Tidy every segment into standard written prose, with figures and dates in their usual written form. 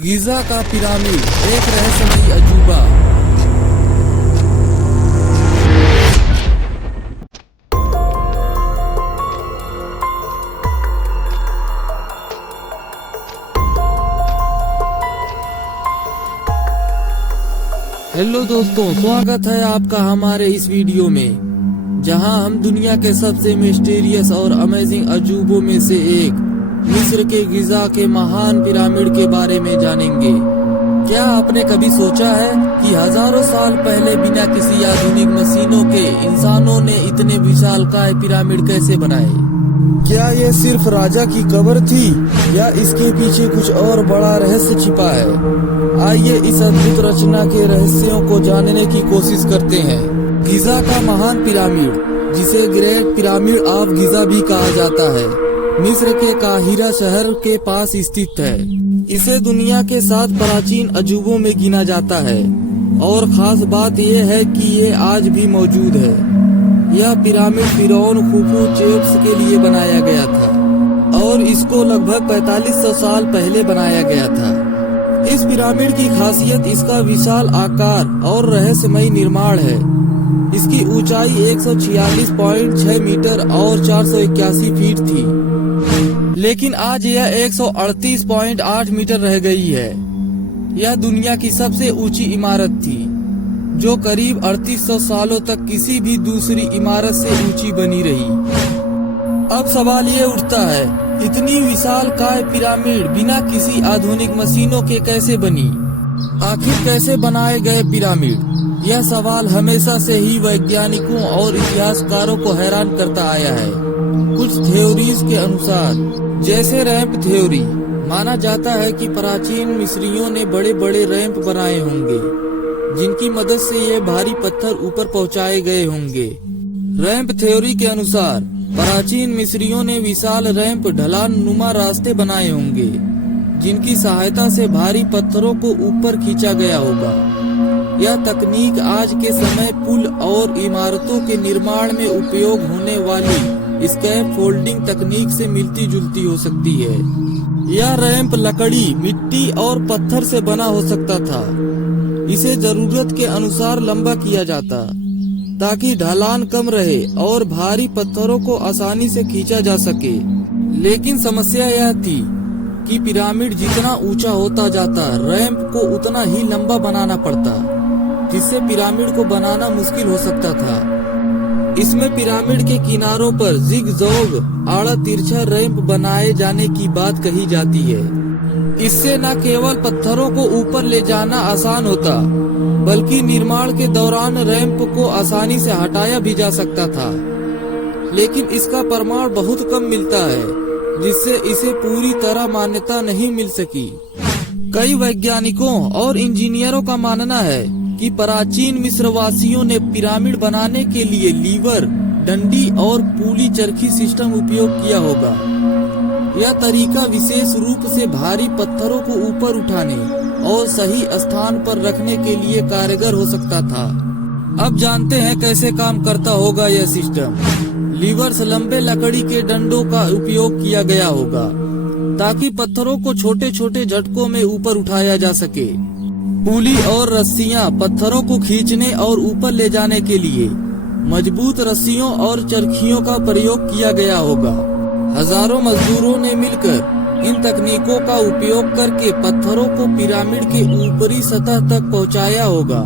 Giza का pyramid एक रहस्यमयी अजूबा। हेलो दोस्तों, स्वागत है आपका हमारे इस वीडियो में, जहां हम दुनिया के सबसे मिस्टीरियस और अमेजिंग अजूबों में से एक मिस्र के गिज़ा के महान पिरामिड के बारे में जानेंगे। क्या आपने कभी सोचा है कि हजारों साल पहले बिना किसी आधुनिक मशीनों के इंसानों ने इतने विशालकाय पिरामिड कैसे बनाए? क्या ये सिर्फ राजा की कब्र थी या इसके पीछे कुछ और बड़ा रहस्य छिपा है? आइए इस अद्भुत रचना के रहस्यों को जानने की कोशिश करते हैं। गिज़ा का महान पिरामिड, जिसे ग्रेट पिरामिड ऑफ गिज़ा भी कहा जाता है, मिस्र के काहिरा शहर के पास स्थित है। इसे दुनिया के 7 प्राचीन अजूबों में गिना जाता है और खास बात यह है कि ये आज भी मौजूद है। यह पिरामिड फिरौन खुफू चेफ्स के लिए बनाया गया था और इसको लगभग 4500 साल पहले बनाया गया था। इस पिरामिड की खासियत इसका विशाल आकार और रहस्यमयी निर्माण है। इसकी ऊंचाई 146.6 मीटर और 481 फीट थी, लेकिन आज यह 138.8 मीटर रह गई है। यह दुनिया की सबसे ऊंची इमारत थी, जो करीब 3800 सालों तक किसी भी दूसरी इमारत से ऊंची बनी रही। अब सवाल ये उठता है, इतनी विशालकाय पिरामिड बिना किसी आधुनिक मशीनों के कैसे बनी? आखिर कैसे बनाए गए पिरामिड? यह सवाल हमेशा से ही वैज्ञानिकों और इतिहासकारों को हैरान करता आया है। कुछ थ्योरीज के अनुसार, जैसे रैंप थ्योरी, माना जाता है कि प्राचीन मिस्रियों ने बड़े बड़े रैंप बनाए होंगे, जिनकी मदद से ये भारी पत्थर ऊपर पहुंचाए गए होंगे। रैंप थ्योरी के अनुसार प्राचीन मिस्रियों ने विशाल रैंप ढलान नुमा रास्ते बनाए होंगे, जिनकी सहायता से भारी पत्थरों को ऊपर खींचा गया होगा। यह तकनीक आज के समय पुल और इमारतों के निर्माण में उपयोग होने वाली स्कैप फोल्डिंग तकनीक से मिलती जुलती हो सकती है। यह रैंप लकड़ी, मिट्टी और पत्थर से बना हो सकता था। इसे जरूरत के अनुसार लंबा किया जाता, ताकि ढलान कम रहे और भारी पत्थरों को आसानी से खींचा जा सके। लेकिन समस्या यह थी कि पिरामिड जितना ऊंचा होता जाता, रैंप को उतना ही लंबा बनाना पड़ता, जिससे पिरामिड को बनाना मुश्किल हो सकता था। इसमें पिरामिड के किनारों पर जिग-जैग आड़ा तिरछा रैंप बनाए जाने की बात कही जाती है। इससे न केवल पत्थरों को ऊपर ले जाना आसान होता, बल्कि निर्माण के दौरान रैंप को आसानी से हटाया भी जा सकता था। लेकिन इसका प्रमाण बहुत कम मिलता है, जिससे इसे पूरी तरह मान्यता नहीं मिल सकी। कई वैज्ञानिकों और इंजीनियरों का मानना है कि प्राचीन मिस्रवासियों ने पिरामिड बनाने के लिए लीवर, डंडी और पूली चरखी सिस्टम उपयोग किया होगा। यह तरीका विशेष रूप से भारी पत्थरों को ऊपर उठाने और सही स्थान पर रखने के लिए कारगर हो सकता था। अब जानते हैं कैसे काम करता होगा यह सिस्टम। लीवर्स लंबे लकड़ी के डंडों का उपयोग किया गया होगा, ताकि पत्थरों को छोटे छोटे झटकों में ऊपर उठाया जा सके। पुली और रस्सियां पत्थरों को खींचने और ऊपर ले जाने के लिए मजबूत रस्सियों और चरखियों का प्रयोग किया गया होगा। हजारों मजदूरों ने मिलकर इन तकनीकों का उपयोग करके पत्थरों को पिरामिड के ऊपरी सतह तक पहुंचाया होगा।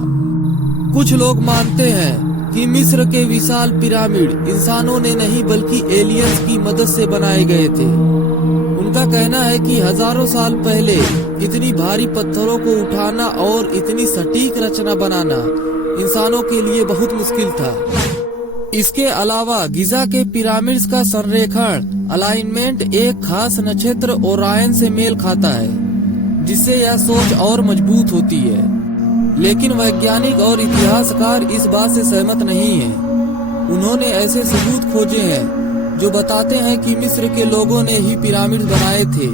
कुछ लोग मानते हैं कि मिस्र के विशाल पिरामिड इंसानों ने नहीं बल्कि एलियंस की मदद से बनाए गए थे। उनका कहना है कि हजारों साल पहले इतनी भारी पत्थरों को उठाना और इतनी सटीक रचना बनाना इंसानों के लिए बहुत मुश्किल था। इसके अलावा गिज़ा के पिरामिड्स का संरेखण, अलाइनमेंट एक खास नक्षत्र ओरायन से मेल खाता है, जिससे यह सोच और मजबूत होती है। लेकिन वैज्ञानिक और इतिहासकार इस बात से सहमत नहीं है। उन्होंने ऐसे सबूत खोजे हैं जो बताते हैं कि मिस्र के लोगों ने ही पिरामिड बनाए थे,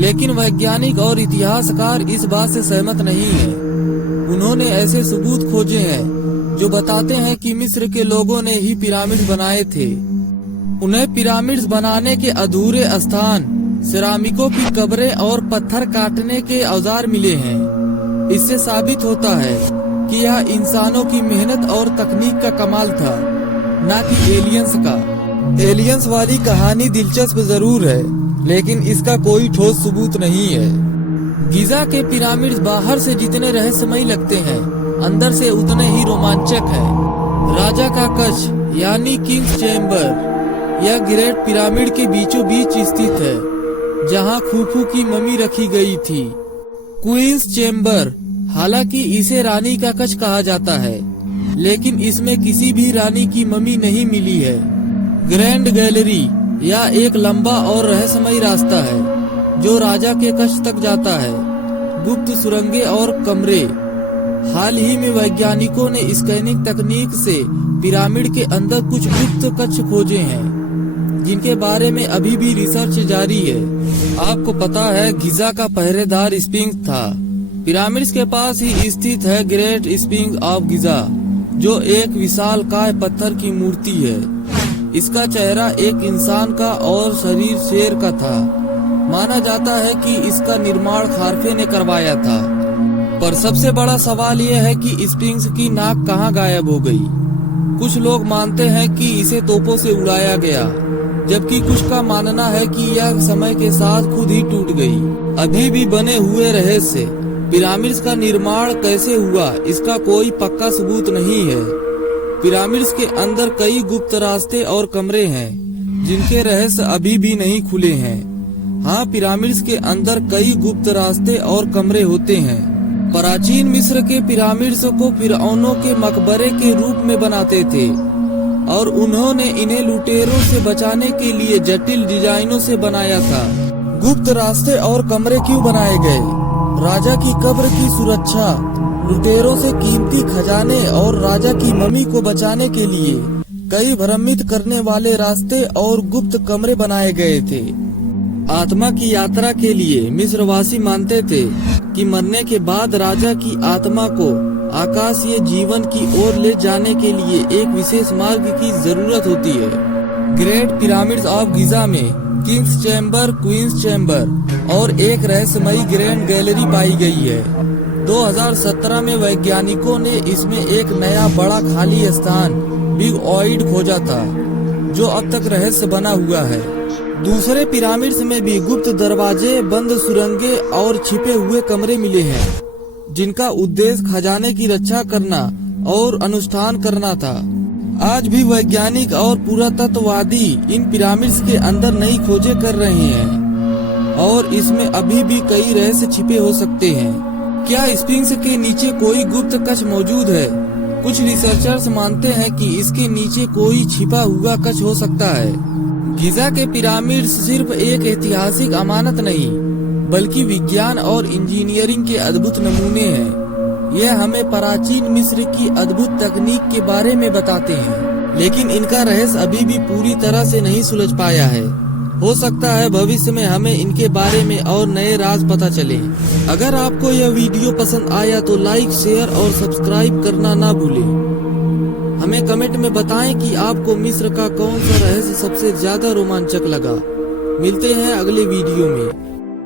लेकिन वैज्ञानिक और इतिहासकार इस बात से सहमत नहीं है। उन्होंने ऐसे सबूत खोजे हैं जो बताते हैं कि मिस्र के लोगों ने ही पिरामिड बनाए थे। उन्हें पिरामिड्स बनाने के अधूरे स्थान सिरामिकों की कब्रें और पत्थर काटने के औजार मिले हैं। इससे साबित होता है कि यह इंसानों की मेहनत और तकनीक का कमाल था, न कि एलियंस का। एलियंस वाली कहानी दिलचस्प जरूर है, लेकिन इसका कोई ठोस सबूत नहीं है। गिजा के पिरामिड्स बाहर से जितने रहस्यमयी लगते हैं, अंदर से उतने ही रोमांचक हैं। राजा का कक्ष यानी किंग्स चैम्बर, यह ग्रेट पिरामिड के बीचों बीच स्थित है, जहां खुफू की मम्मी रखी गई थी। क्वींस चैम्बर, हालांकि इसे रानी का कक्ष कहा जाता है, लेकिन इसमें किसी भी रानी की मम्मी नहीं मिली है। ग्रैंड गैलरी, यह एक लंबा और रहस्यमयी रास्ता है जो राजा के कक्ष तक जाता है। गुप्त सुरंगें और कमरे, हाल ही में वैज्ञानिकों ने स्कैनिंग तकनीक से पिरामिड के अंदर कुछ गुप्त कक्ष खोजे हैं, जिनके बारे में अभी भी रिसर्च जारी है। आपको पता है गिजा का पहरेदार स्फिंक्स था। पिरामिड्स के पास ही स्थित है ग्रेट स्फिंक्स ऑफ गिजा, जो एक विशालकाय पत्थर की मूर्ति है। इसका चेहरा एक इंसान का और शरीर शेर का था। माना जाता है कि इसका निर्माण खारफे ने करवाया था। पर सबसे बड़ा सवाल यह है कि स्फिंक्स की नाक कहां गायब हो गई। कुछ लोग मानते हैं कि इसे तोपों से उड़ाया गया, जबकि कुछ का मानना है कि यह समय के साथ खुद ही टूट गई। अभी भी बने हुए रहस्य, पिरामिड्स का निर्माण कैसे हुआ, इसका कोई पक्का सबूत नहीं है। पिरामिड्स के अंदर कई गुप्त रास्ते और कमरे हैं, जिनके रहस्य अभी भी नहीं खुले हैं। हाँ, पिरामिड्स के अंदर कई गुप्त रास्ते और कमरे होते हैं। प्राचीन मिस्र के पिरामिड्स को फिरौनों के मकबरे के रूप में बनाते थे, और उन्होंने इन्हें लुटेरों से बचाने के लिए जटिल डिजाइनों से बनाया था। गुप्त रास्ते और कमरे क्यों बनाए गए? राजा की कब्र की सुरक्षा, लुटेरों से कीमती खजाने और राजा की मम्मी को बचाने के लिए कई भ्रमित करने वाले रास्ते और गुप्त कमरे बनाए गए थे। आत्मा की यात्रा के लिए मिस्रवासी मानते थे कि मरने के बाद राजा की आत्मा को आकाशीय जीवन की ओर ले जाने के लिए एक विशेष मार्ग की जरूरत होती है। ग्रेट पिरामिड्स ऑफ गिजा में किंग्स चैम्बर, क्वींस चैम्बर और एक रहस्यमयी ग्रैंड गैलरी पाई गई है। 2017 में वैज्ञानिकों ने इसमें एक नया बड़ा खाली स्थान बिग ऑइड खोजा था, जो अब तक रहस्य बना हुआ है। दूसरे पिरामिड्स में भी गुप्त दरवाजे, बंद सुरंगें और छिपे हुए कमरे मिले हैं, जिनका उद्देश्य खजाने की रक्षा करना और अनुष्ठान करना था। आज भी वैज्ञानिक और पुरातत्ववादी इन पिरामिड्स के अंदर नई खोजें कर रहे हैं, और इसमें अभी भी कई रहस्य छिपे हो सकते हैं। क्या स्फिंक्स के नीचे कोई गुप्त कक्ष मौजूद है? कुछ रिसर्चर्स मानते हैं कि इसके नीचे कोई छिपा हुआ कक्ष हो सकता है। गिजा के पिरामिड्स सिर्फ एक ऐतिहासिक अमानत नहीं, बल्कि विज्ञान और इंजीनियरिंग के अद्भुत नमूने हैं। यह हमें प्राचीन मिस्र की अद्भुत तकनीक के बारे में बताते हैं, लेकिन इनका रहस्य अभी भी पूरी तरह से नहीं सुलझ पाया है। हो सकता है भविष्य में हमें इनके बारे में और नए राज पता चले। अगर आपको यह वीडियो पसंद आया तो लाइक, शेयर और सब्सक्राइब करना ना भूलें। हमें कमेंट में बताएं कि आपको मिस्र का कौन सा रहस्य सबसे ज्यादा रोमांचक लगा। मिलते हैं अगले वीडियो में।